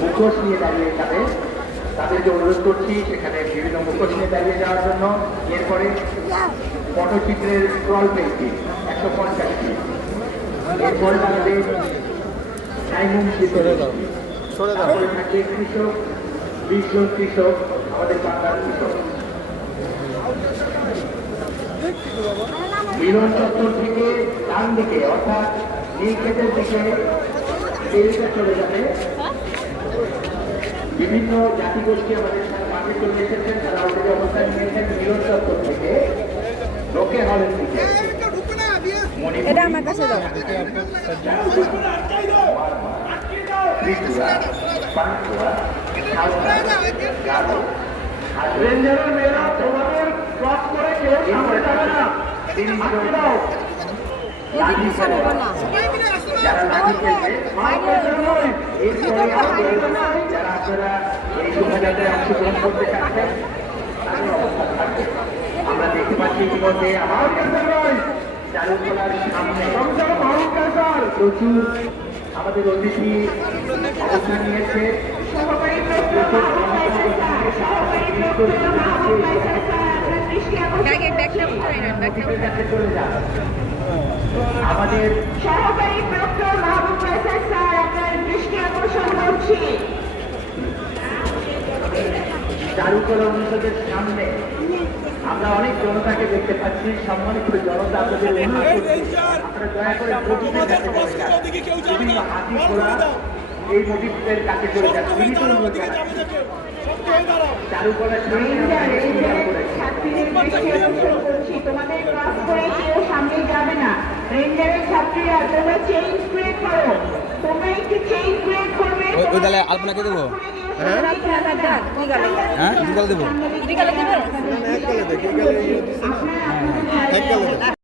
মুখোশ নিয়ে দাঁড়িয়ে যাবে, তাদেরকে অনুরোধ করছি সেখানে বিভিন্ন মুখোশ নিয়ে দাঁড়িয়ে যাওয়ার জন্য। এরপরে পটচিত্রের স্ক্রল পেন্টিং 150টি। এরপরে দাঁড়াবে ডায়মন্ড শিল্পের তারপরে থাকবে কৃষক, 20 জন কৃষক, আমাদের বাংলার কৃষক। মিলন চত্বর থেকে ডান দিকে অর্থাৎ নীলক্ষেতের দিকে তেলটা চলে যাবে। বিভিন্ন জাতিগোষ্ঠী আমাদের সাথে মাঠে চলে এসেছেন, তারা অলরেডি অবস্থান নিয়েছেন মিলন চত্বর থেকে লোকে হলের দিকে। এটা আমার কাছে দাও। রেঞ্জারের মেয়েরা তোমাদের ক্রস করে কেউ সামনে যাবে না, যারা লাঠি খেলবে যারা আপনারা এই শোভাযাত্রায় অংশগ্রহণ করতে চাচ্ছেন আমরা দেখতে পাচ্ছি ইতিমধ্যে আমার চারুকলার সামনে প্রচুর আমাদের অতিথি অবস্থান নিয়েছে। আমাদের সহকারী প্রক্টর মাহবুব রাজা স্যার আপনার দৃষ্টি আকর্ষণ করছি চারুকলা অনুষদের সামনে আমরা অনেক জনতাকে দেখতে পাচ্ছি। সম্মানিত জনতা, আপনাদের অনুরোধ করছি আপনারা দয়া করে মোটিভের কাছে চলে যান। বিভিন্ন হাতি ঘোড়া এই মোটিভের কাছে চলে যান। চারুকলা তোমাদের ক্লাস করে কেউ সামনে যাবে না। রেঞ্জারের ছাত্রীরা তোমরা চেইন ক্রিয়েট করো, তোমরা একটু চেইন ক্রিয়েট করবে। ওই তাহলে আলপনাকে দেবো, হ্যাঁ বিকালে দেবো। আপনারা